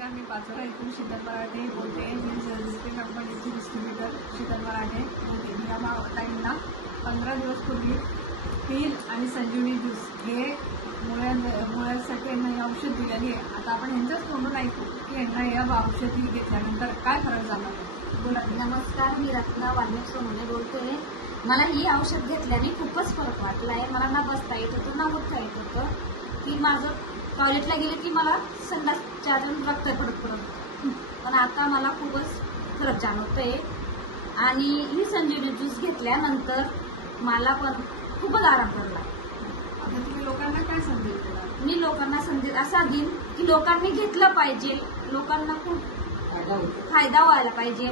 नमस्कार, मी पाचोरा इथून शीतल मराठे बोलते. मी डिस्ट्रिक्ट कंपनीची डिस्ट्रीब्युटर शीतल मराठे बोलते. मी या ताईंना 15 दिवस पूर्वी पील आणि संजीवनी ज्यूस हे मुळ्यासाठी यांना हे औषध दिलेली आहे. आता आपण ह्यांच्याच तोंडून ऐकू की यांना या औषधी घेतल्यानंतर काय फरक झाला. बोला. नमस्कार, मी रत्ना वाल्मिक सोनवणे बोलतोय. मला ही औषध घेतल्याने खूपच फरक वाटला आहे. मला ना बसता येत होतं ना उठता येत होतं. की माझं टॉयलेटला गेले की मला संडासच्या रक्त पडत पण आता मला खूपच फरक जाणवतोय. आणि ही संजीवनी ज्यूस घेतल्यानंतर मला पण खूपच आराम पडला. आता तुम्ही लोकांना काय संदेश दिला. मी लोकांना संदेश असा देईन की लोकांनी घेतलं पाहिजे, लोकांना खूप फायदा व्हायला पाहिजे.